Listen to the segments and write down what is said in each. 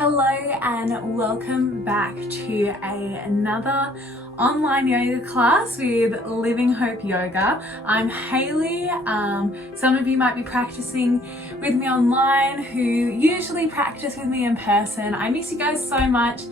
Hello and welcome back to another online yoga class with Living Hope Yoga. I'm Hayley. Some of you might be practicing with me online who usually practice with me in person. I miss you guys so much.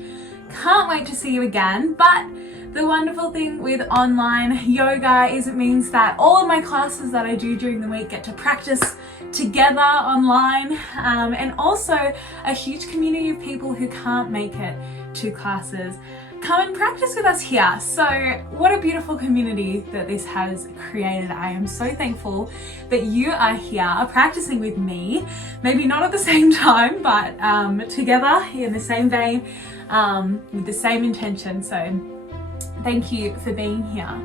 Can't wait to see you again. But the wonderful thing with online yoga is it means that all of my classes that I do during the week get to practice together online, and also a huge community of people who can't make it to classes come and practice with us here. So what a beautiful community that this has created. I am so thankful that you are here practicing with me, maybe not at the same time, but together in the same vein, with the same intention. So thank you for being here.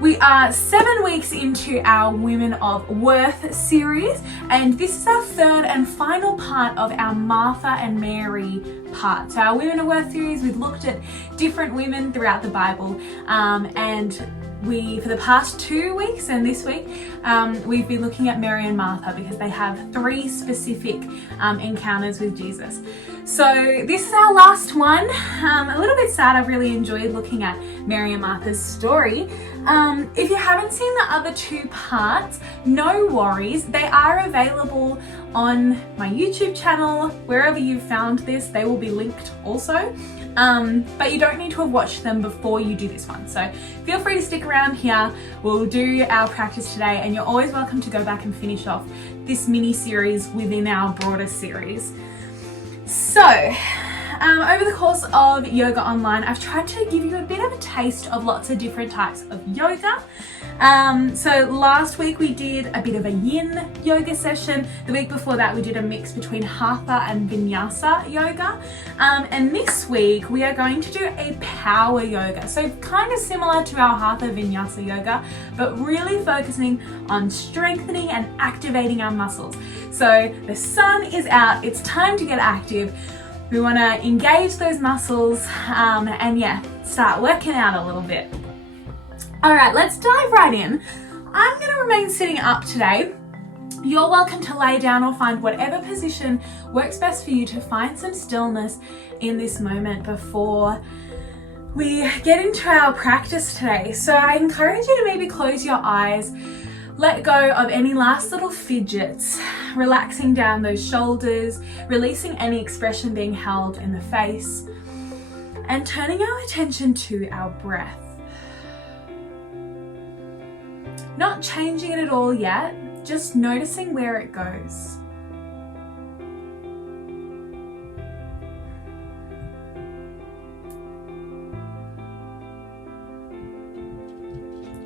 We are 7 weeks into our Women of Worth series, and this is our third and final part of our Martha and Mary part. So our Women of Worth series, we've looked at different women throughout the Bible, and for the past 2 weeks and this week, we've been looking at Mary and Martha because they have 3 specific encounters with Jesus. So this is our last one. A little bit sad. I've really enjoyed looking at Mary and Martha's story. If you haven't seen the other 2 parts, no worries. They are available on my YouTube channel. Wherever you've found this, they will be linked also. But you don't need to have watched them before you do this one. So feel free to stick around here. We'll do our practice today, and you're always welcome to go back and finish off this mini series within our broader series. So, over the course of Yoga Online, I've tried to give you a bit of a taste of lots of different types of yoga. So last week we did a bit of a yin yoga session. The week before that we did a mix between hatha and vinyasa yoga. And this week we are going to do a power yoga. So kind of similar to our hatha vinyasa yoga, but really focusing on strengthening and activating our muscles. So the sun is out, it's time to get active. We want to engage those muscles and start working out a little bit. All right, let's dive right in. I'm going to remain sitting up today. You're welcome to lay down or find whatever position works best for you to find some stillness in this moment before we get into our practice today. So I encourage you to maybe close your eyes, let go of any last little fidgets, relaxing down those shoulders, releasing any expression being held in the face, and turning our attention to our breath. Not changing it at all yet, just noticing where it goes.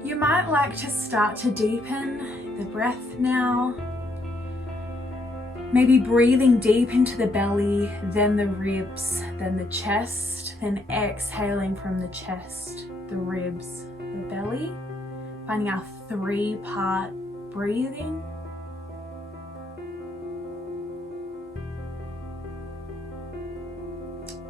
You might like to start to deepen the breath now. Maybe breathing deep into the belly, then the ribs, then the chest, then exhaling from the chest, the ribs, the belly. Finding our 3-part breathing.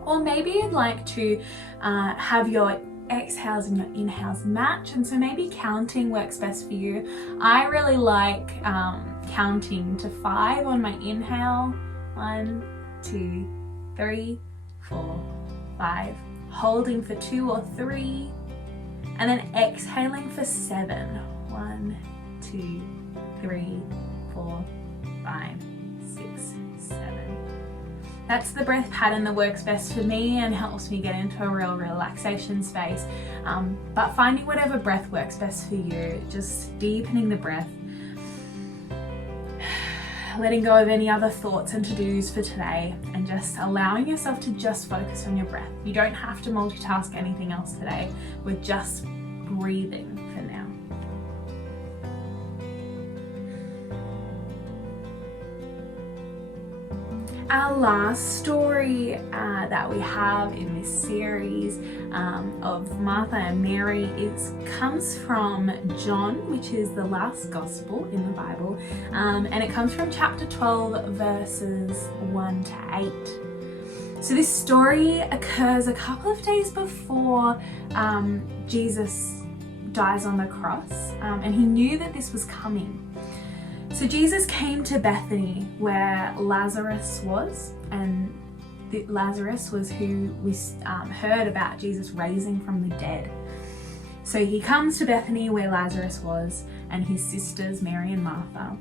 Or maybe you'd like to have your exhales and your inhales match, and so maybe counting works best for you. I really like counting to 5 on my inhale. 1, 2, 3, 4, 5. Holding for 2 or 3. And then exhaling for 7. 1, 2, 3, 4, 5, 6, 7. That's the breath pattern that works best for me and helps me get into a real relaxation space. But finding whatever breath works best for you, just deepening the breath, letting go of any other thoughts and to-dos for today, and just allowing yourself to just focus on your breath. You don't have to multitask anything else today. We're just breathing for now. Our last story that we have in this series of Martha and Mary comes from John, which is the last gospel in the Bible, and it comes from chapter 12 verses 1 to 8. So this story occurs a couple of days before Jesus dies on the cross, and he knew that this was coming. So So Jesus came to Bethany where Lazarus was, and Lazarus was who we heard about Jesus raising from the dead. So he comes to Bethany where Lazarus was, and his sisters Mary and Martha.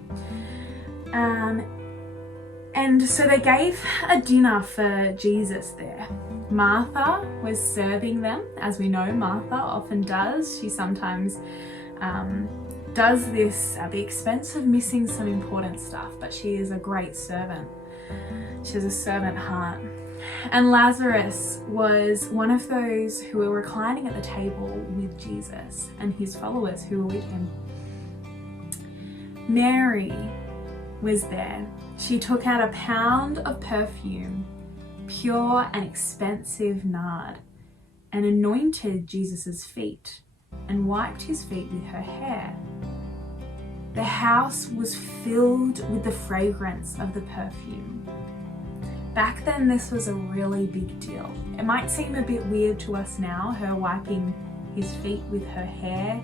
And so they gave a dinner for Jesus there. Martha was serving them, as we know Martha often does. She sometimes does this at the expense of missing some important stuff, but she is a great servant. She has a servant heart. And Lazarus was one of those who were reclining at the table with Jesus and his followers who were with him. Mary was there. She took out a pound of perfume, pure and expensive nard, and anointed Jesus' feet and wiped his feet with her hair. The house was filled with the fragrance of the perfume. Back then, this was a really big deal. It might seem a bit weird to us now, her wiping his feet with her hair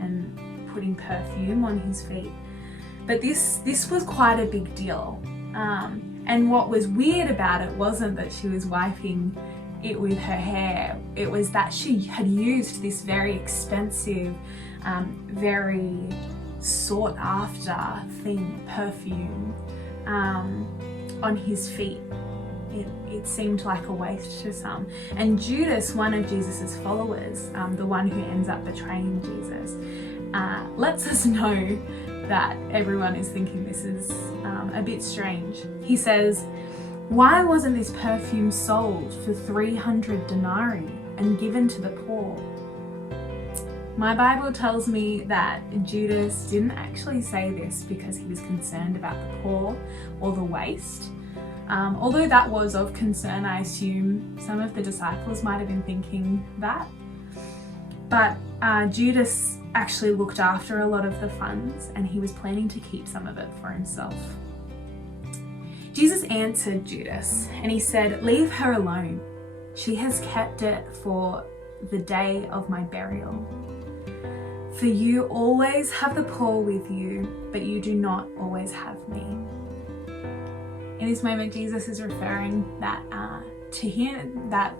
and putting perfume on his feet. But this was quite a big deal. And what was weird about it wasn't that she was wiping it with her hair. It was that she had used this very expensive, very sought after thing, perfume, on his feet. It seemed like a waste to some. And Judas, one of Jesus's followers, the one who ends up betraying Jesus, lets us know that everyone is thinking this is a bit strange. He says, "Why wasn't this perfume sold for 300 denarii and given to the poor?" My Bible tells me that Judas didn't actually say this because he was concerned about the poor or the waste. Although that was of concern, I assume some of the disciples might have been thinking that. But Judas actually looked after a lot of the funds, and he was planning to keep some of it for himself. Jesus answered Judas and he said, "Leave her alone. She has kept it for the day of my burial. For you always have the poor with you, but you do not always have me." In this moment, Jesus is referring that to him, that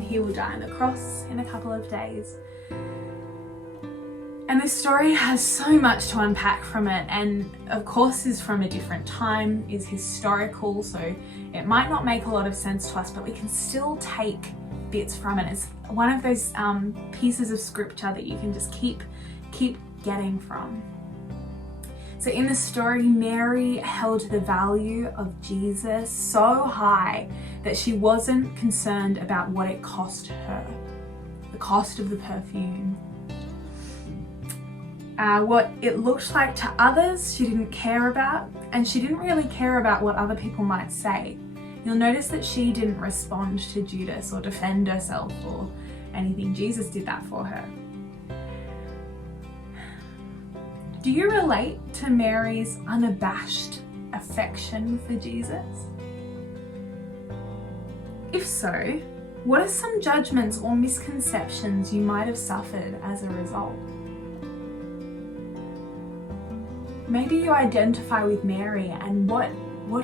he will die on the cross in a couple of days. And this story has so much to unpack from it, and of course is from a different time, is historical, so it might not make a lot of sense to us, but we can still take bits from it. It's one of those pieces of scripture that you can just keep getting from. So in the story, Mary held the value of Jesus so high that she wasn't concerned about what it cost her, the cost of the perfume. What it looked like to others, she didn't care about, and she didn't really care about what other people might say. You'll notice that she didn't respond to Judas or defend herself or anything. Jesus did that for her. Do you relate to Mary's unabashed affection for Jesus? If so, what are some judgments or misconceptions you might have suffered as a result? Maybe you identify with Mary, and what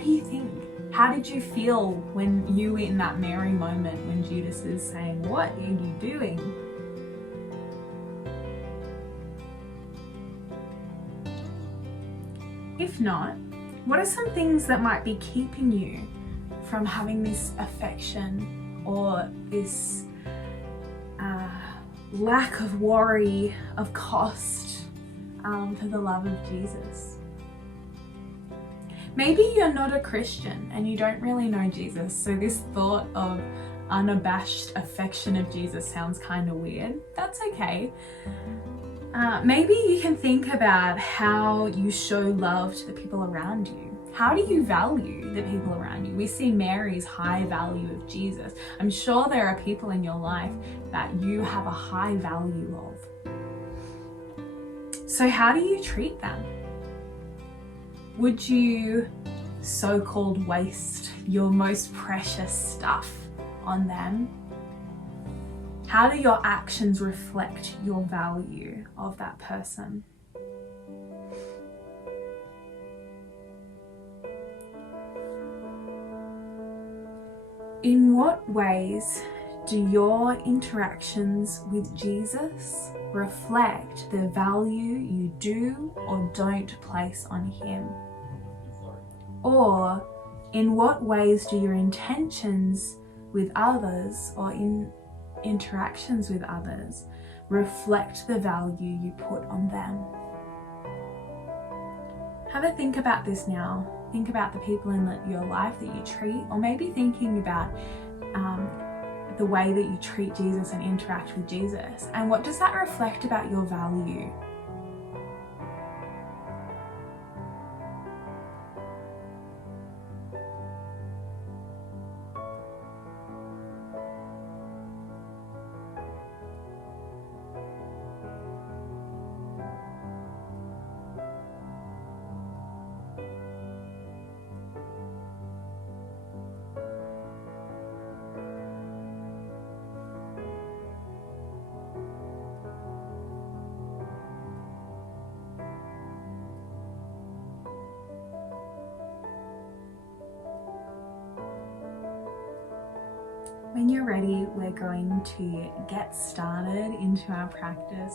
do you think? How did you feel when you were in that Mary moment when Judas is saying, "What are you doing?" If not, what are some things that might be keeping you from having this affection or this lack of worry of cost for the love of Jesus? Maybe you're not a Christian and you don't really know Jesus, so this thought of unabashed affection of Jesus sounds kind of weird. That's okay. Maybe you can think about how you show love to the people around you. How do you value the people around you? We see Mary's high value of Jesus. I'm sure there are people in your life that you have a high value of. So how do you treat them? Would you so-called waste your most precious stuff on them? How do your actions reflect your value of that person? In what ways do your interactions with Jesus reflect the value you do or don't place on him? Or in what ways do your intentions with others or in interactions with others reflect the value you put on them? Have a think about this now. Think about the people in your life that you treat, or maybe thinking about the way that you treat Jesus and interact with Jesus. And what does that reflect about your value? When you're ready, we're going to get started into our practice.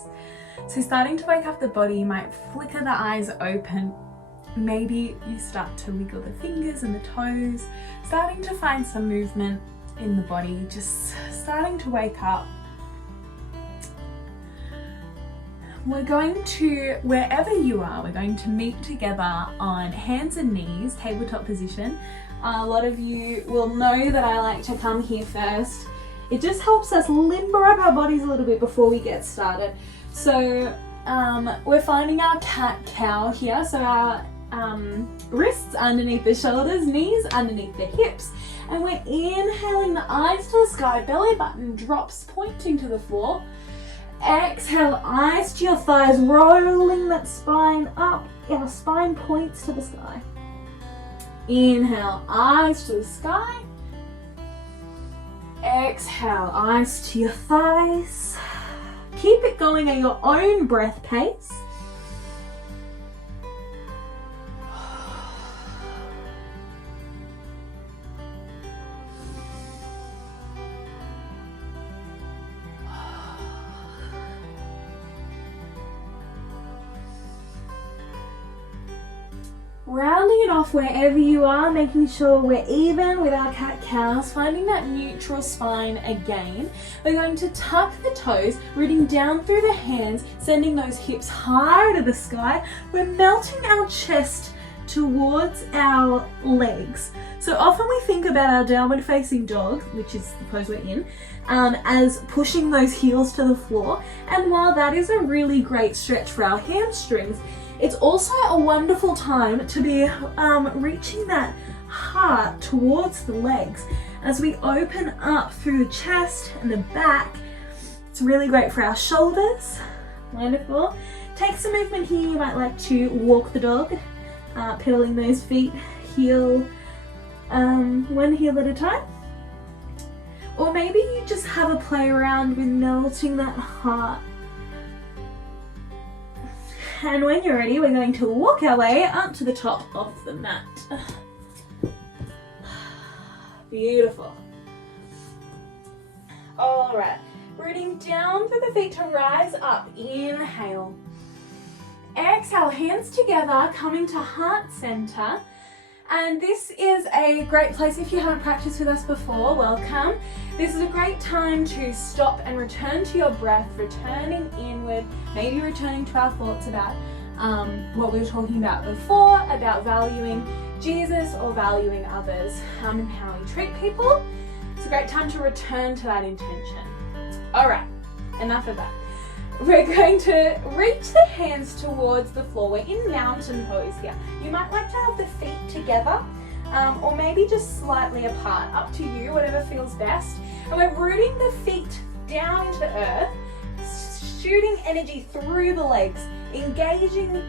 So starting to wake up the body, you might flicker the eyes open. Maybe you start to wiggle the fingers and the toes, starting to find some movement in the body, just starting to wake up. We're going to, wherever you are, we're going to meet together on hands and knees, tabletop position. A lot of you will know that I like to come here first. It just helps us limber up our bodies a little bit before we get started. So we're finding our cat-cow here. So our wrists underneath the shoulders, knees underneath the hips. And we're inhaling, the eyes to the sky, belly button drops pointing to the floor. Exhale, eyes to your thighs, rolling that spine up. Our spine points to the sky. Inhale, eyes to the sky. Exhale, eyes to your thighs. Keep it going at your own breath pace. Rounding it off wherever you are, making sure we're even with our cat-cows, finding that neutral spine again. We're going to tuck the toes, rooting down through the hands, sending those hips high to the sky. We're melting our chest towards our legs. So often we think about our downward facing dog, which is the pose we're in, as pushing those heels to the floor. And while that is a really great stretch for our hamstrings, it's also a wonderful time to be reaching that heart towards the legs. As we open up through the chest and the back, it's really great for our shoulders. Wonderful. Take some movement here. You might like to walk the dog, pedaling those feet, heel, one heel at a time. Or maybe you just have a play around with melting that heart. And when you're ready, we're going to walk our way up to the top of the mat. Beautiful. All right, rooting down through the feet to rise up. Inhale. Exhale, hands together, coming to heart center. And this is a great place, if you haven't practiced with us before, welcome. This is a great time to stop and return to your breath, returning inward, maybe returning to our thoughts about what we were talking about before, about valuing Jesus or valuing others, and how we treat people. It's a great time to return to that intention. All right, enough of that. We're going to reach the hands towards the floor. We're in mountain pose here. You might like to have the feet together or maybe just slightly apart, up to you, whatever feels best. And we're rooting the feet down into the earth, shooting energy through the legs, engaging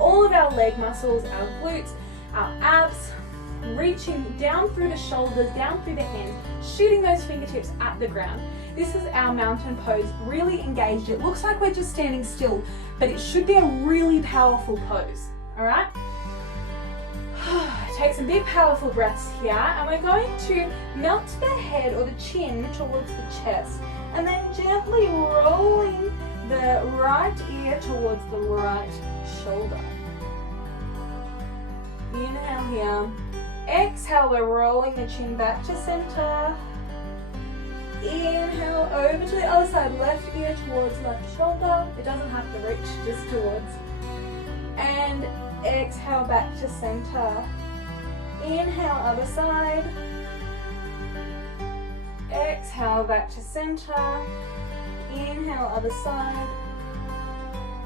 all of our leg muscles, our glutes, our abs, reaching down through the shoulders, down through the hands, shooting those fingertips at the ground. This is our mountain pose, really engaged. It looks like we're just standing still, but it should be a really powerful pose, all right? take some big powerful breaths here, and we're going to melt the head or the chin towards the chest, and then gently rolling the right ear towards the right shoulder. Inhale here. Exhale, we're rolling the chin back to center. Inhale, over to the other side, left ear towards left shoulder. It doesn't have to reach, just towards. And exhale, back to center. Inhale, other side. Exhale, back to center. Inhale, other side.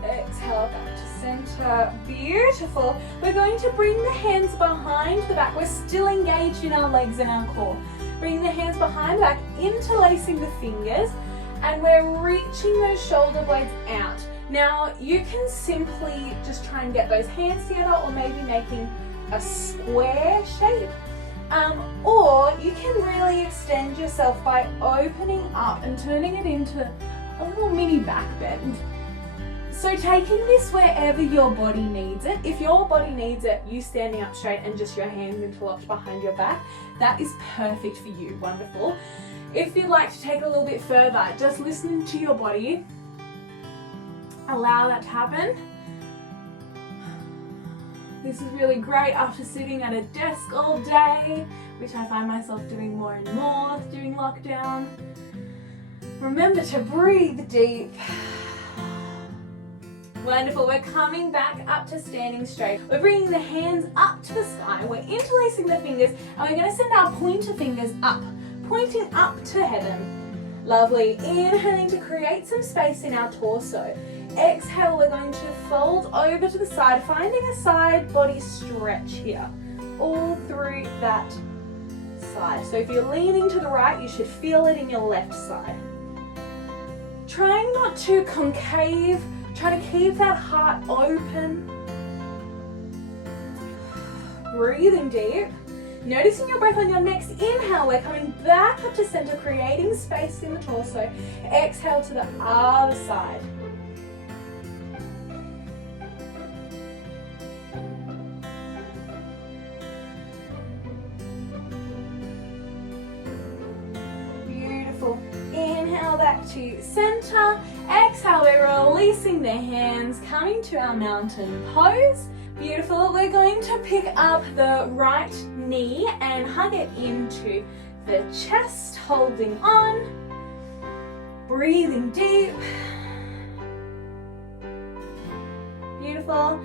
Exhale, back to center. Beautiful. We're going to bring the hands behind the back. We're still engaged in our legs and our core. Bring the hands behind the back, interlacing the fingers, and we're reaching those shoulder blades out. Now, you can simply just try and get those hands together, or maybe making a square shape. Or you can really extend yourself by opening up and turning it into a little mini back bend. So taking this wherever your body needs it. If your body needs it, you standing up straight and just your hands interlocked behind your back, that is perfect for you. Wonderful. If you'd like to take it a little bit further, just listen to your body. Allow that to happen. This is really great after sitting at a desk all day, which I find myself doing more and more during lockdown. Remember to breathe deep. Wonderful. We're coming back up to standing straight. We're bringing the hands up to the sky. We're interlacing the fingers, and we're going to send our pointer fingers up, pointing up to heaven. Lovely. Inhaling to create some space in our torso. Exhale, we're going to fold over to the side, finding a side body stretch here, all through that side. So if you're leaning to the right, you should feel it in your left side. Trying not to concave, try to keep that heart open. Breathing deep. Noticing your breath on your next inhale, we're coming back up to center, creating space in the torso. Exhale to the other side. Beautiful. Inhale back to center. Exhale, we're releasing the hands, coming to our mountain pose. Beautiful. We're going to pick up the right knee and hug it into the chest, holding on. Breathing deep. Beautiful.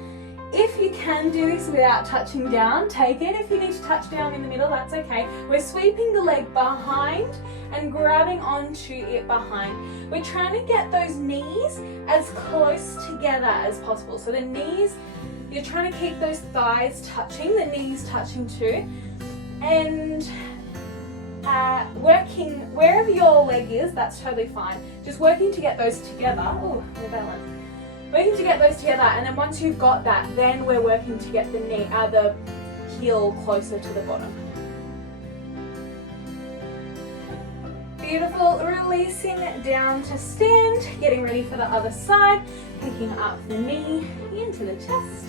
If you can do this without touching down, take it. If you need to touch down in the middle, that's okay. We're sweeping the leg behind and grabbing onto it behind. We're trying to get those knees as close together as possible. So the knees, you're trying to keep those thighs touching, the knees touching too. And working wherever your leg is, that's totally fine. Just working to get those together. Oh, no balance. Working to get those together, and then once you've got that, then we're working to get the knee, the heel closer to the bottom. Beautiful. Releasing down to stand, getting ready for the other side, picking up the knee into the chest.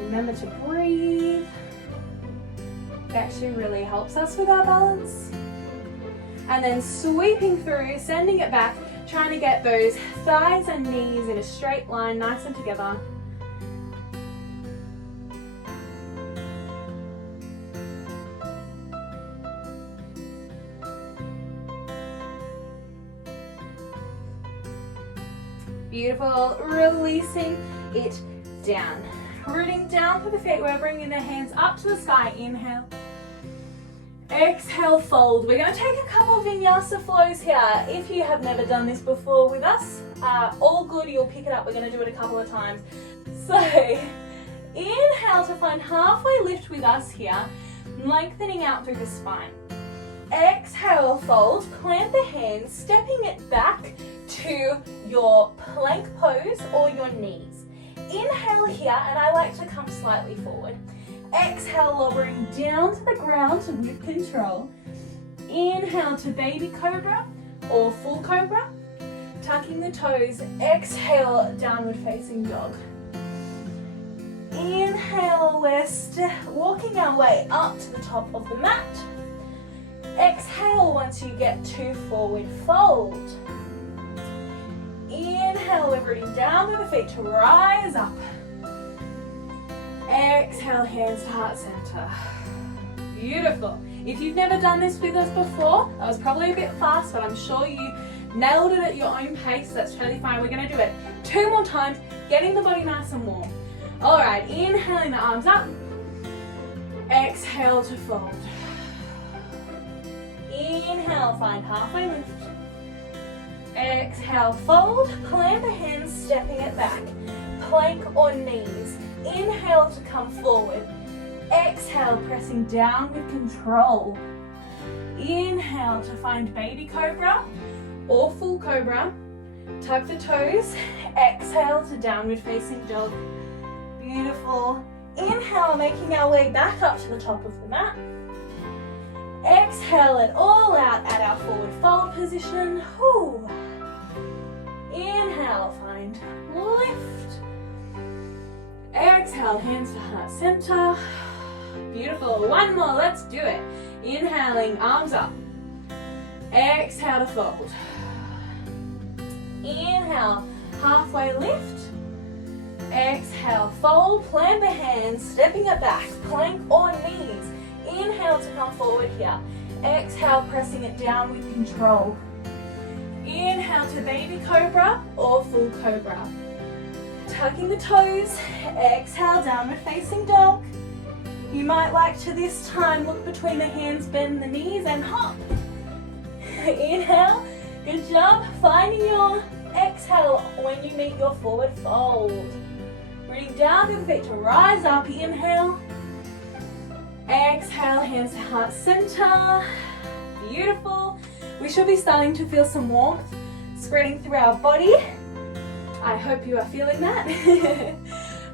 Remember to breathe. It actually really helps us with our balance. And then sweeping through, sending it back, trying to get those thighs and knees in a straight line, nice and together. Beautiful. Releasing it down. Rooting down for the feet. We're bringing the hands up to the sky. Inhale. Exhale, fold. We're going to take a couple of vinyasa flows here. If you have never done this before with us, all good, you'll pick it up. We're going to do it a couple of times. So, inhale to find halfway lift with us here, lengthening out through the spine. Exhale, fold, plant the hands, stepping it back to your plank pose or your knees. Inhale here, and I like to come slightly forward. Exhale, lowering down to the ground with control. Inhale to baby cobra or full cobra. Tucking the toes. Exhale, downward facing dog. Inhale, we're walking our way up to the top of the mat. Exhale once you get to forward fold. Inhale, we're rooting down with the feet to rise up. Exhale, hands to heart center. Beautiful. If you've never done this with us before, that was probably a bit fast, but I'm sure you nailed it at your own pace. That's totally fine. We're going to do it 2 more times, getting the body nice and warm. All right, inhaling the arms up. Exhale to fold. Inhale, find halfway lift. Exhale, fold. Plant the hands, stepping it back. Plank or knees. Inhale to come forward. Exhale, pressing down with control. Inhale to find baby cobra or full cobra. Tuck the toes. Exhale to downward facing dog. Beautiful. Inhale, making our way back up to the top of the mat. Exhale it all out at our forward fold position. Whew. Inhale, find lift. Exhale, hands to heart center. Beautiful. 1 more, let's do it. Inhaling, arms up. Exhale to fold. Inhale, halfway lift. Exhale, fold, plant the hands, stepping it back, plank or knees. Inhale to come forward here. Exhale, pressing it down with control. Inhale to baby cobra or full cobra. Tucking the toes. Exhale, downward facing dog. You might like to this time look between the hands, bend the knees and hop. Inhale, good job. Finding your exhale when you meet your forward fold. Rooting down to the feet to rise up. Inhale. Exhale, hands to heart center. Beautiful. We should be starting to feel some warmth spreading through our body. I hope you are feeling that.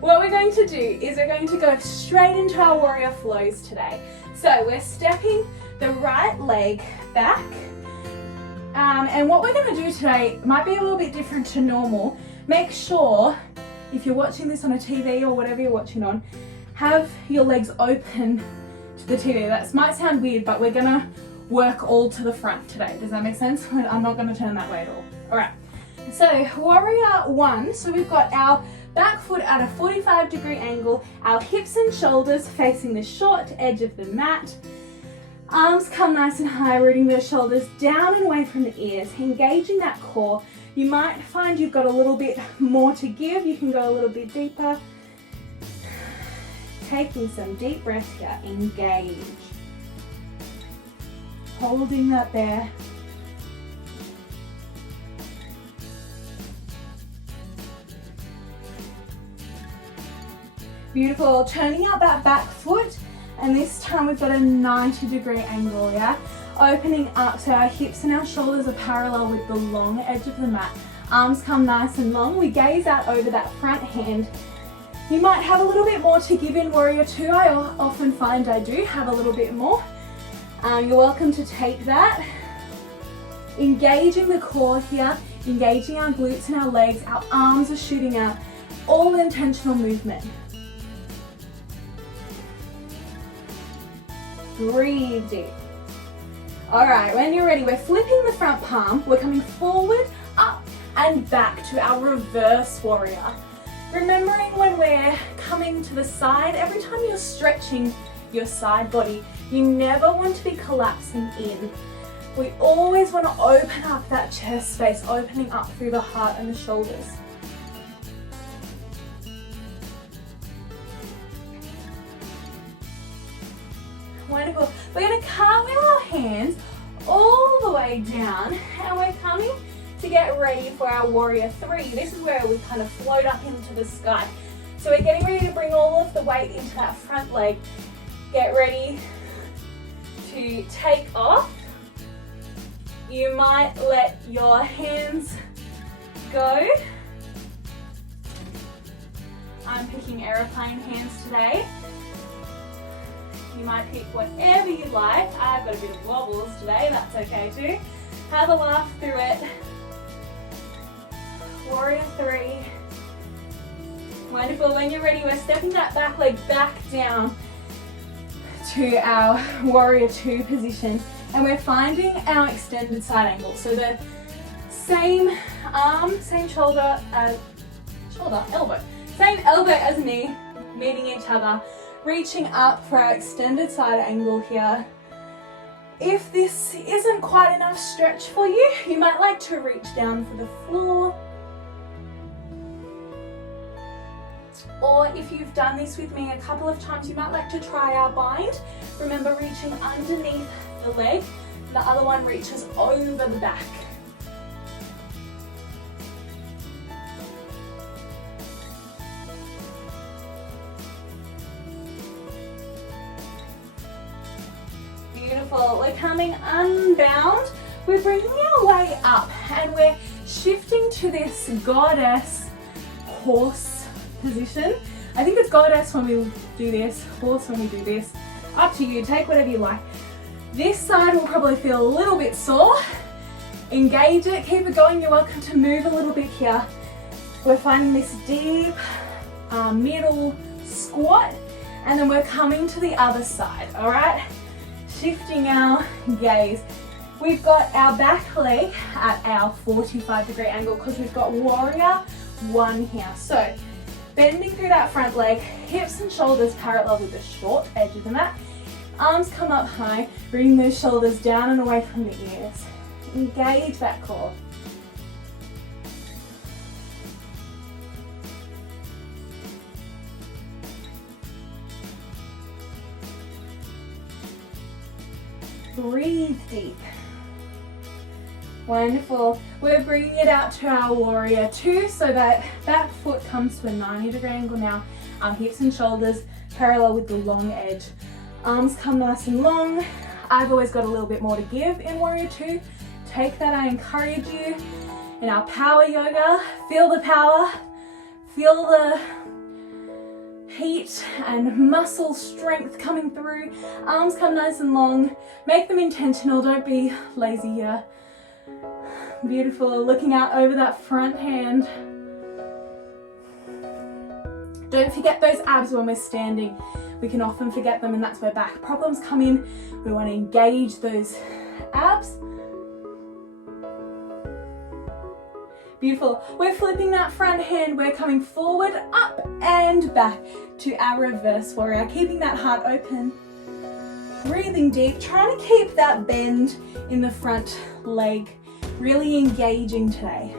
What we're going to do is we're going to go straight into our warrior flows today. So we're stepping the right leg back. And what we're going to do today might be a little bit different to normal. Make sure, if you're watching this on a TV or whatever you're watching on, have your legs open to the TV. That might sound weird, but we're gonna work all to the front today. Does that make sense? I'm not gonna turn that way at all. All right, so warrior 1. So we've got our back foot at a 45-degree angle, our hips and shoulders facing the short edge of the mat. Arms come nice and high, rooting the shoulders down and away from the ears, engaging that core. You might find you've got a little bit more to give. You can go a little bit deeper. Taking some deep breaths here, engage. Holding that there. Beautiful, turning out that back foot, and this time we've got a 90-degree angle, yeah? Opening up so our hips and our shoulders are parallel with the long edge of the mat. Arms come nice and long. We gaze out over that front hand. You might have a little bit more to give in warrior 2. I often find I do have a little bit more. You're welcome to take that. Engaging the core here, engaging our glutes and our legs. Our arms are shooting out, all intentional movement. Breathe deep. All right, when you're ready, we're flipping the front palm. We're coming forward, up and back to our reverse warrior. Remembering when we're coming to the side, every time you're stretching your side body, you never want to be collapsing in. We always want to open up that chest space, opening up through the heart and the shoulders. Wonderful. We're going to cartwheel our hands all the way down, and we're coming to get ready for our warrior 3. This is where we kind of float up into the sky. So we're getting ready to bring all of the weight into that front leg. Get ready to take off. You might let your hands go. I'm picking aeroplane hands today. You might pick whatever you like. I've got a bit of wobbles today, that's okay too. Have a laugh through it. Warrior 3. Wonderful. When you're ready, we're stepping that back leg back down to our warrior two position, and we're finding our extended side angle. So the same arm, same shoulder, elbow. Same elbow as knee, meeting each other, reaching up for our extended side angle here. If this isn't quite enough stretch for you, you might like to reach down for the floor. Or if you've done this with me a couple of times, you might like to try our bind. Remember, reaching underneath the leg, the other one reaches over the back. Beautiful. We're coming unbound. We're bringing our way up and we're shifting to this goddess horse position. I think it's goddess when we do this, horse when we do this. Up to you, take whatever you like. This side will probably feel a little bit sore. Engage it, keep it going. You're welcome to move a little bit here. We're finding this deep middle squat, and then we're coming to the other side, all right? Shifting our gaze. We've got our back leg at our 45-degree angle because we've got warrior one here. So bending through that front leg, hips and shoulders parallel with the short edge of the mat. Arms come up high, bring those shoulders down and away from the ears. Engage that core. Breathe deep. Wonderful. We're bringing it out to our warrior two, so that back foot comes to a 90-degree angle now. Our hips and shoulders parallel with the long edge. Arms come nice and long. I've always got a little bit more to give in warrior two. Take that, I encourage you. In our power yoga, feel the power, feel the heat and muscle strength coming through. Arms come nice and long. Make them intentional, don't be lazy here. Beautiful, looking out over that front hand. Don't forget those abs when we're standing. We can often forget them, and that's where back problems come in. We want to engage those abs. Beautiful. We're flipping that front hand. We're coming forward, up and back to our reverse warrior. Keeping that heart open. Breathing deep. Trying to keep that bend in the front leg. Really engaging today.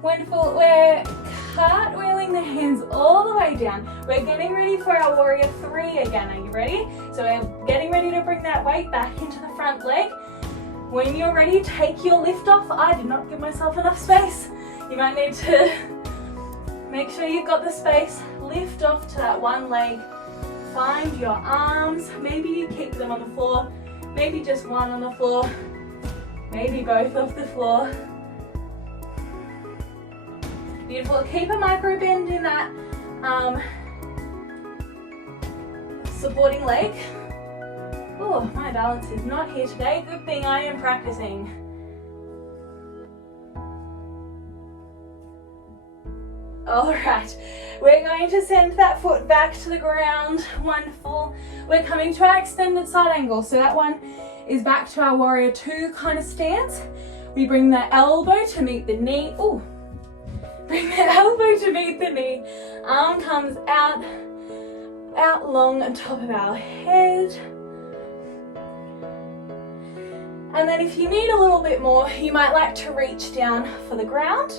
Wonderful. We're cartwheeling the hands all the way down. We're getting ready for our warrior three again. Are you ready? So we're getting ready to bring that weight back into the front leg. When you're ready, take your lift off. I did not give myself enough space. You might need to make sure you've got the space. Lift off to that one leg. Find your arms. Maybe you keep them on the floor. Maybe just one on the floor. Maybe both off the floor. Beautiful. Keep a micro bend in that supporting leg. Oh, my balance is not here today. Good thing I am practicing. All right, we're going to send that foot back to the ground. Wonderful. We're coming to our extended side angle. So that one is back to our warrior two kind of stance. We bring the elbow to meet the knee. Oh, bring the elbow to meet the knee. Arm comes out long on top of our head. And then if you need a little bit more, you might like to reach down for the ground.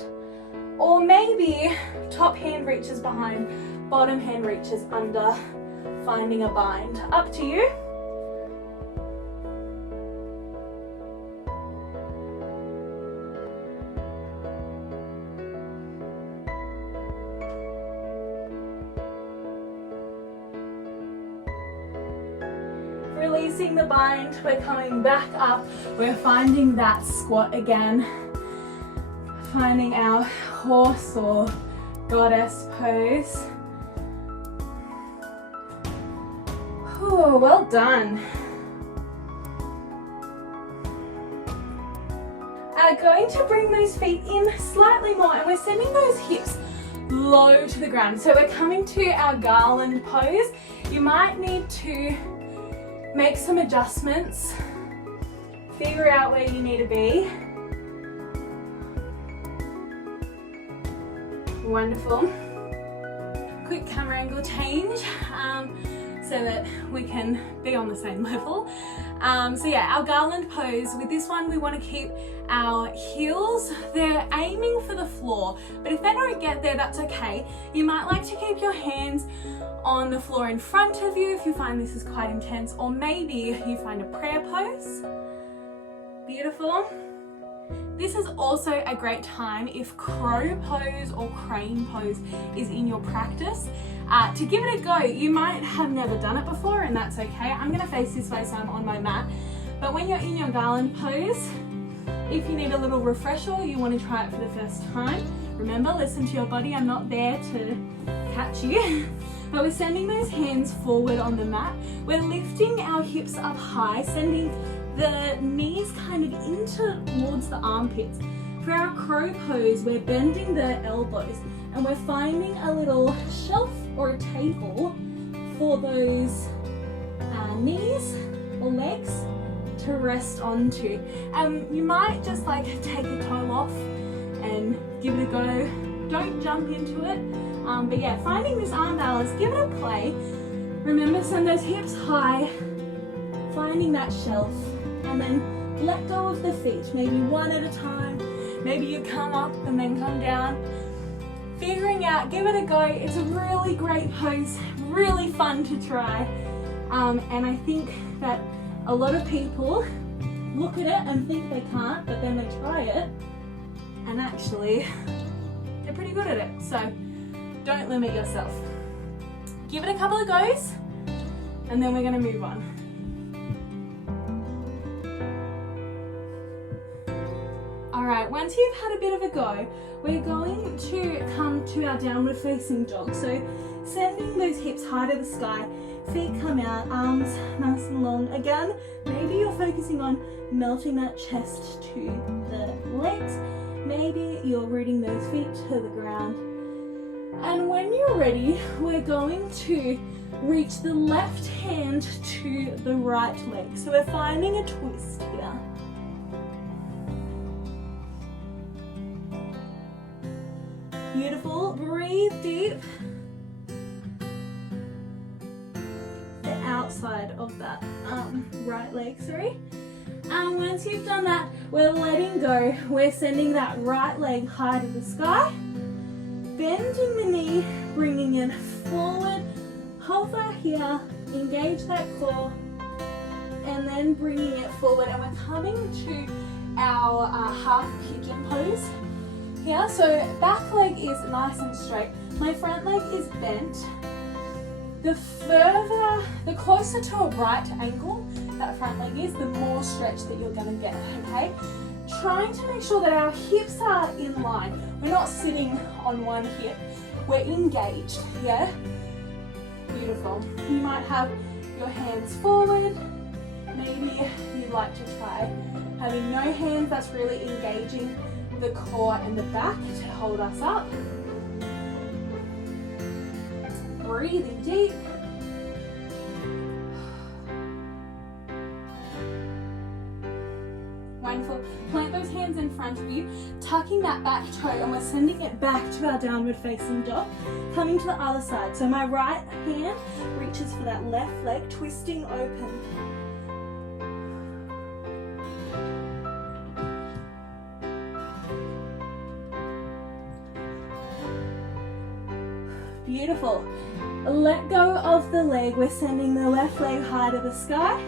Or maybe top hand reaches behind, bottom hand reaches under, finding a bind. Up to you. Releasing the bind, we're coming back up. We're finding that squat again. Finding our horse or goddess pose. Oh, well done. Going to bring those feet in slightly more, and we're sending those hips low to the ground. So we're coming to our Garland pose. You might need to make some adjustments, figure out where you need to be. Wonderful. Quick camera angle change so that we can be on the same level. So yeah, our Garland pose, with this one we want to keep our heels, they're aiming for the floor, but if they don't get there, that's okay. You might like to keep your hands on the floor in front of you if you find this is quite intense, or maybe you find a prayer pose. Beautiful. This is also a great time if crow pose or crane pose is in your practice to give it a go. You might have never done it before, and that's okay. I'm going to face this way so I'm on my mat. But when you're in your Garland pose, if you need a little refresher, you want to try it for the first time, remember, listen to your body. I'm not there to catch you. But we're sending those hands forward on the mat. We're lifting our hips up high, sending the knees kind of in towards the armpits. For our crow pose, we're bending the elbows and we're finding a little shelf or a table for those knees or legs to rest onto. You might just like take a toe off and give it a go. Don't jump into it. But yeah, finding this arm balance, give it a play. Remember, send those hips high, finding that shelf, and then let go of the feet, maybe one at a time. Maybe you come up and then come down. Figuring out, give it a go. It's a really great pose, really fun to try. And I think that a lot of people look at it and think they can't, but then they try it and actually they're pretty good at it. So don't limit yourself. Give it a couple of goes and then we're going to move on. Alright, once you've had a bit of a go, we're going to come to our downward facing dog. So sending those hips high to the sky, feet come out, arms nice and long. Again, maybe you're focusing on melting that chest to the legs. Maybe you're rooting those feet to the ground. And when you're ready, we're going to reach the left hand to the right leg. So we're finding a twist here. Beautiful. Breathe deep. The outside of that right leg, sorry. And once you've done that, we're letting go. We're sending that right leg high to the sky. Bending the knee, bringing it forward. Hover here. Engage that core. And then bringing it forward. And we're coming to our half pigeon pose. Here, so back leg is nice and straight. My front leg is bent. The closer to a right angle that front leg is, the more stretch that you're going to get, okay? Trying to make sure that our hips are in line. We're not sitting on one hip. We're engaged, yeah? Beautiful. You might have your hands forward. Maybe you'd like to try having no hands. That's really engaging the core and the back to hold us up. Breathing deep. Wonderful. Plant those hands in front of you, tucking that back toe, and we're sending it back to our downward facing dog. Coming to the other side. So my right hand reaches for that left leg, twisting open. Beautiful. Let go of the leg. We're sending the left leg high to the sky.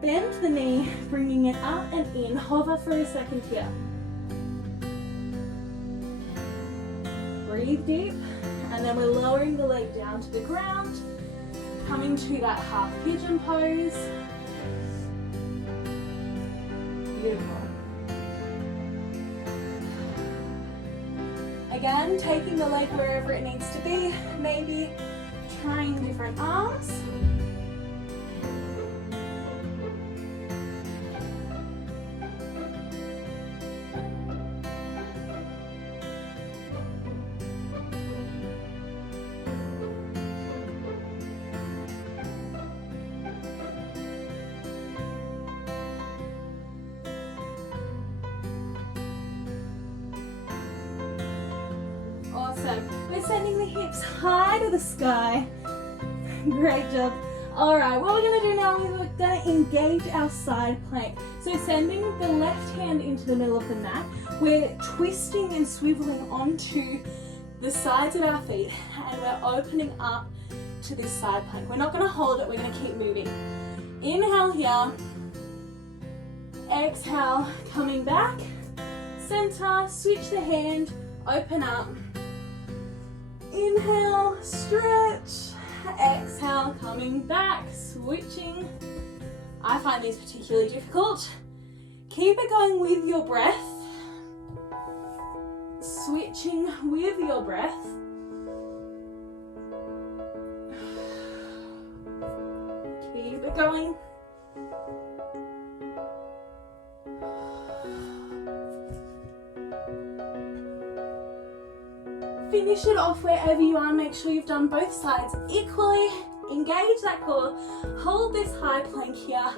Bend the knee, bringing it up and in. Hover for a second here. Breathe deep. And then we're lowering the leg down to the ground. Coming to that half pigeon pose. Beautiful. Again, taking the leg wherever it needs to be, maybe trying different arms. Awesome. We're sending the hips high to the sky. Great job. All right, what we're gonna do now is we're gonna engage our side plank. So sending the left hand into the middle of the mat, we're twisting and swiveling onto the sides of our feet, and we're opening up to this side plank. We're not gonna hold it, we're gonna keep moving. Inhale here, exhale, coming back, center, switch the hand, open up. Inhale, stretch, exhale, coming back, switching. I find these particularly difficult. Keep it going with your breath. Switching with your breath. Keep it going. Finish it off wherever you are. Make sure you've done both sides equally. Engage that core. Hold this high plank here.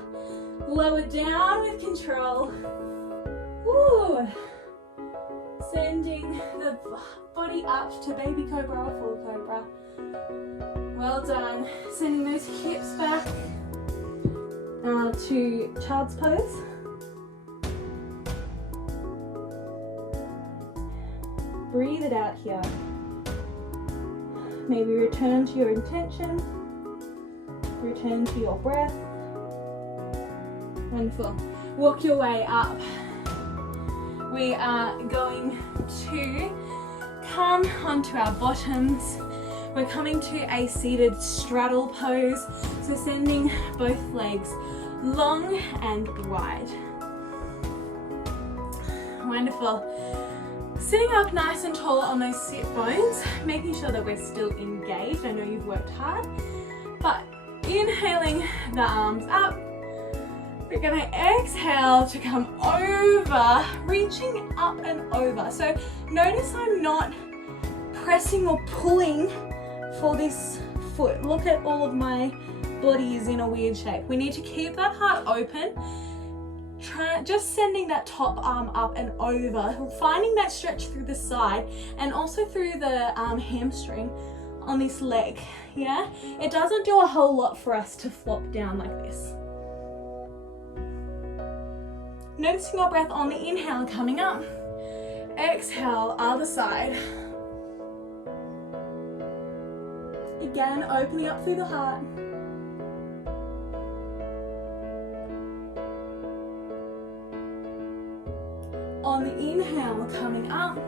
Lower down with control. Woo. Sending the body up to baby cobra or full cobra. Well done. Sending those hips back to child's pose. Breathe it out here. Maybe return to your intention. Return to your breath. Wonderful. Walk your way up. We are going to come onto our bottoms. We're coming to a seated straddle pose. So sending both legs long and wide. Wonderful. Sitting up nice and tall on those sit bones, making sure that we're still engaged. I know you've worked hard, but inhaling the arms up. We're gonna exhale to come over, reaching up and over. So notice I'm not pressing or pulling for this foot. Look at all of my body is in a weird shape. We need to keep that heart open. Just sending that top arm up and over, finding that stretch through the side and also through the hamstring on this leg, yeah? It doesn't do a whole lot for us to flop down like this. Noticing your breath on the inhale coming up. Exhale, other side. Again, opening up through the heart. On the inhale, coming up.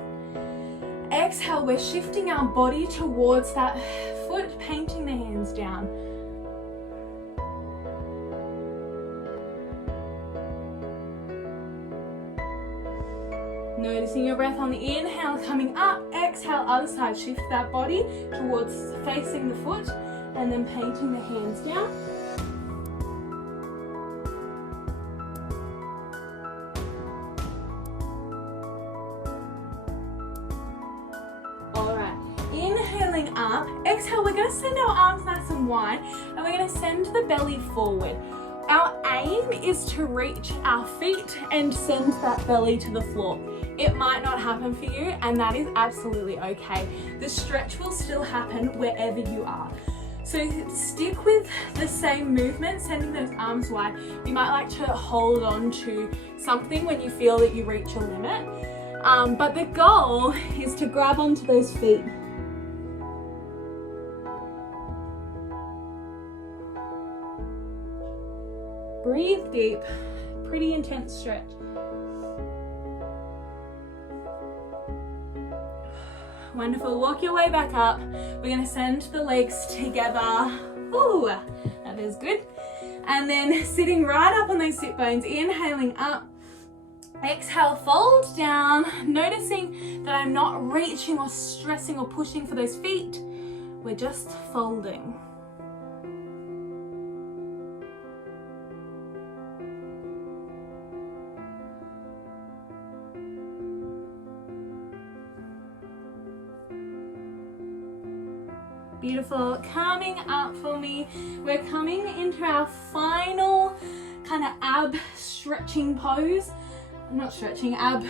Exhale, we're shifting our body towards that foot, painting the hands down. Noticing your breath on the inhale, coming up. Exhale, other side, shift that body towards facing the foot and then painting the hands down. Up. Exhale, we're going to send our arms nice and wide and we're going to send the belly forward. Our aim is to reach our feet and send that belly to the floor. It might not happen for you and that is absolutely okay. The stretch will still happen wherever you are. So stick with the same movement, sending those arms wide. You might like to hold on to something when you feel that you reach your limit. But the goal is to grab onto those feet. Breathe deep, pretty intense stretch. Wonderful, walk your way back up. We're gonna send the legs together. Ooh, that is good. And then sitting right up on those sit bones, inhaling up. Exhale, fold down, noticing that I'm not reaching or stressing or pushing for those feet. We're just folding. Beautiful, coming up for me. We're coming into our final kind of ab stretching pose. Not stretching, ab,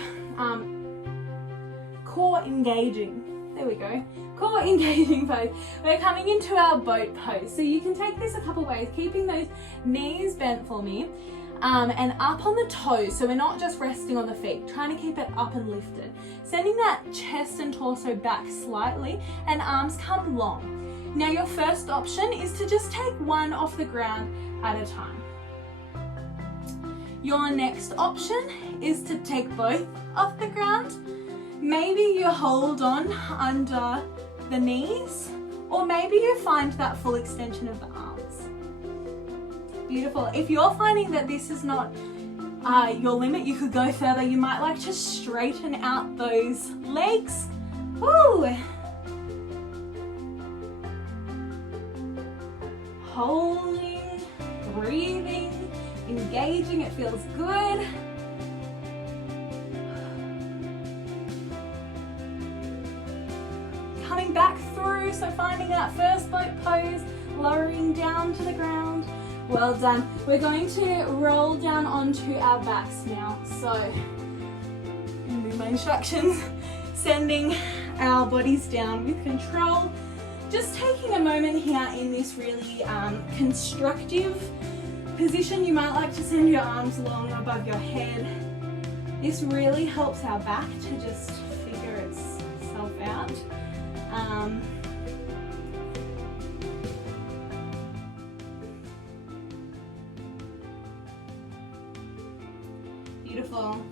core engaging. There we go. Core engaging pose. We're coming into our boat pose. So you can take this a couple ways, keeping those knees bent for me, and up on the toes. So we're not just resting on the feet, trying to keep it up and lifted. Sending that chest and torso back slightly and arms come long. Now your first option is to just take one off the ground at a time. Your next option is to take both off the ground. Maybe you hold on under the knees, or maybe you find that full extension of the arms. Beautiful. If you're finding that this is not your limit, you could go further. You might like to straighten out those legs. Woo! Holding, breathing, engaging, it feels good. Coming back through, so finding that first boat pose, lowering down to the ground. Well done. We're going to roll down onto our backs now. So, move my instructions, sending our bodies down with control. Just taking a moment here in this really constructive position. You might like to send your arms long above your head. This really helps our back to just figure itself out. Beautiful.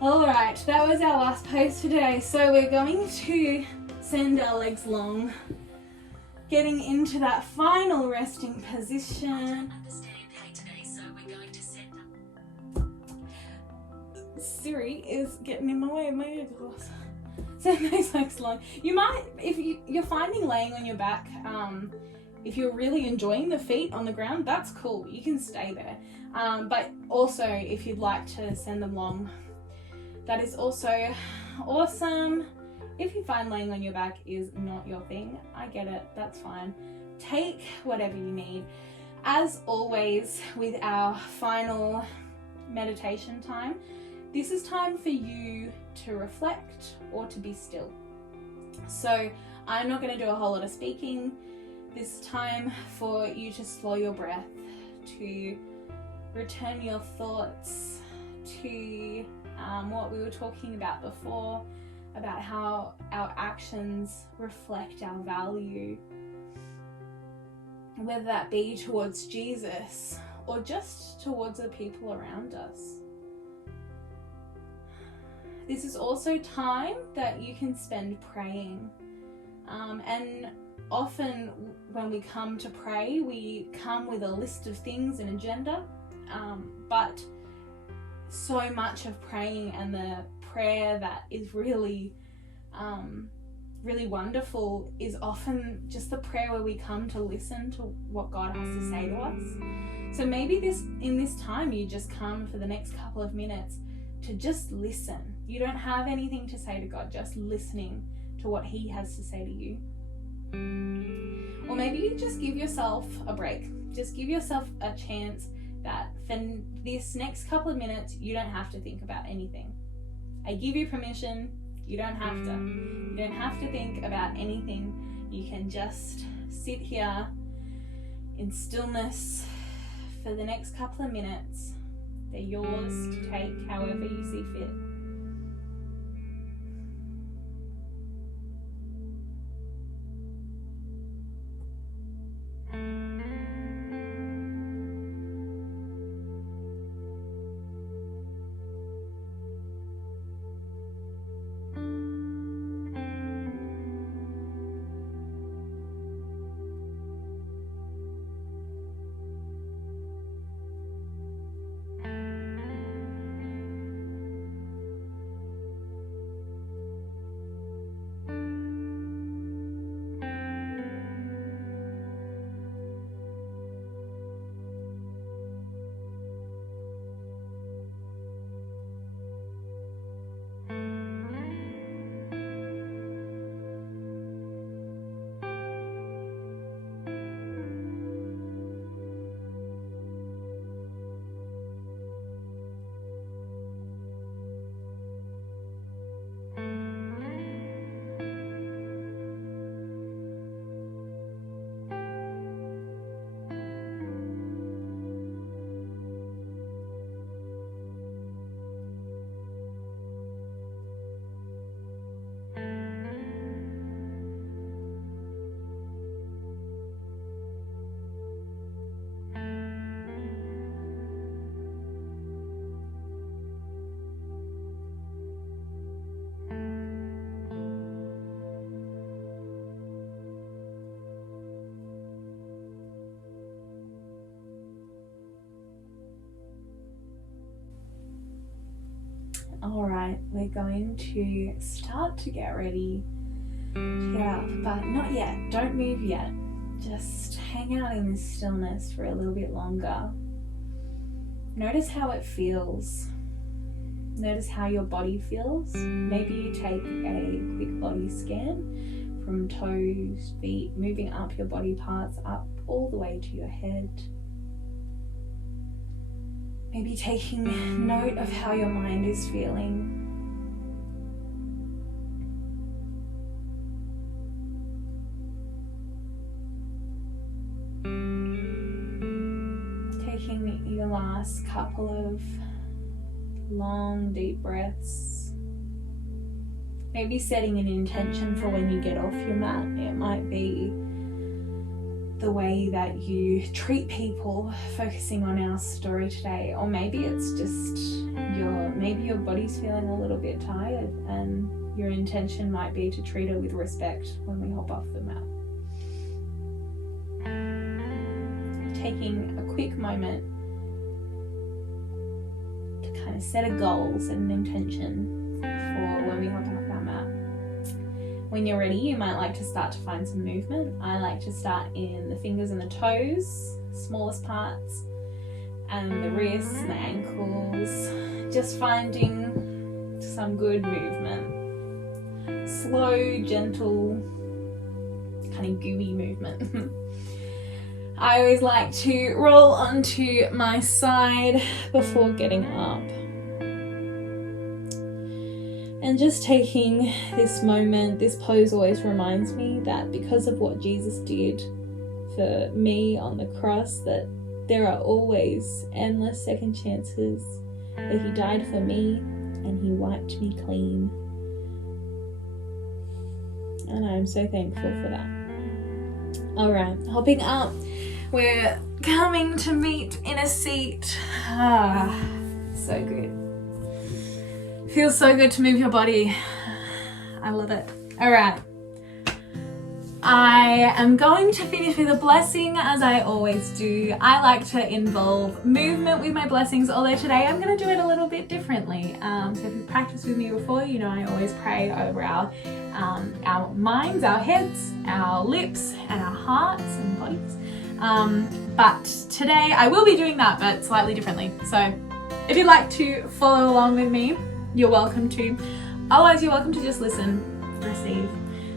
All right, that was our last pose for today. So we're going to send our legs long, getting into that final resting position. Siri is getting in my way of my yoga class. Send those legs long. You might, if you're finding laying on your back, if you're really enjoying the feet on the ground, that's cool. You can stay there. But also, if you'd like to send them long, that is also awesome. If you find laying on your back is not your thing, I get it. That's fine. Take whatever you need. As always, with our final meditation time, this is time for you to reflect or to be still. So I'm not going to do a whole lot of speaking. This time for you to slow your breath, to return your thoughts to what we were talking about before, about how our actions reflect our value, whether that be towards Jesus or just towards the people around us. This is also time that you can spend praying. And often when we come to pray, we come with a list of things, an agenda, but so much of praying and the prayer that is really, really wonderful is often just the prayer where we come to listen to what God has to say to us. So maybe in this time you just come for the next couple of minutes to just listen. You don't have anything to say to God, just listening to what He has to say to you. Or maybe you just give yourself a break. Just give yourself a chance that for this next couple of minutes, you don't have to think about anything. I give you permission. You don't have to. You don't have to think about anything. You can just sit here in stillness for the next couple of minutes. They're yours to take however you see fit. Alright, we're going to start to get ready to get up, but not yet. Don't move yet. Just hang out in this stillness for a little bit longer. Notice how it feels. Notice how your body feels. Maybe you take a quick body scan from toes, feet, moving up your body parts, up all the way to your head. Maybe taking note of how your mind is feeling. Taking your last couple of long, deep breaths. Maybe setting an intention for when you get off your mat. It might be the way that you treat people, focusing on our story today, or maybe it's just maybe your body's feeling a little bit tired and your intention might be to treat her with respect when we hop off the mat. Taking a quick moment to kind of set a goal, set an intention for when we hop off our mat. When you're ready, you might like to start to find some movement. I like to start in the fingers and the toes, smallest parts, and the wrists and the ankles. Just finding some good movement. Slow, gentle, kind of gooey movement. I always like to roll onto my side before getting up. And just taking this moment, this pose always reminds me that because of what Jesus did for me on the cross, that there are always endless second chances, that he died for me and he wiped me clean. And I'm so thankful for that. Alright, hopping up. We're coming to meet in a seat. So good. Feels so good to move your body. I love it. All right. I am going to finish with a blessing, as I always do. I like to involve movement with my blessings, although today I'm going to do it a little bit differently. So if you've practiced with me before, you know I always pray over our minds, our heads, our lips, and our hearts and bodies. But today I will be doing that, but slightly differently. So if you'd like to follow along with me, you're welcome to. Otherwise, you're welcome to just listen, receive.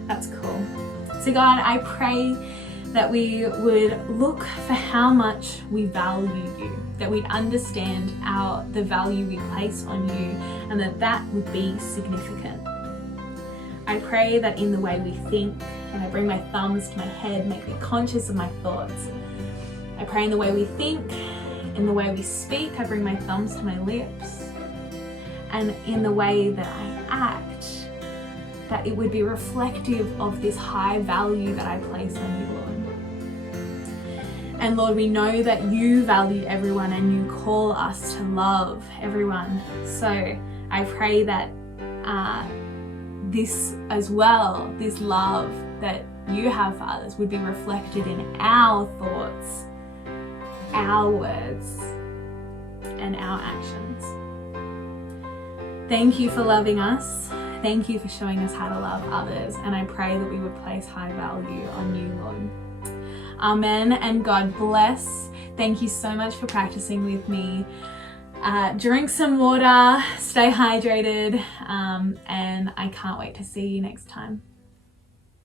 That's cool. So God, I pray that we would look for how much we value you, that we'd understand the value we place on you, and that would be significant. I pray that in the way we think, and I bring my thumbs to my head, make me conscious of my thoughts. I pray in the way we think, in the way we speak, I bring my thumbs to my lips. And in the way that I act, that it would be reflective of this high value that I place on you, Lord. And Lord, we know that you value everyone and you call us to love everyone. So I pray that this as well, this love that you have for others, would be reflected in our thoughts, our words, and our actions. Thank you for loving us. Thank you for showing us how to love others. And I pray that we would place high value on you, Lord. Amen. And God bless. Thank you so much for practicing with me. Drink some water, stay hydrated, and I can't wait to see you next time.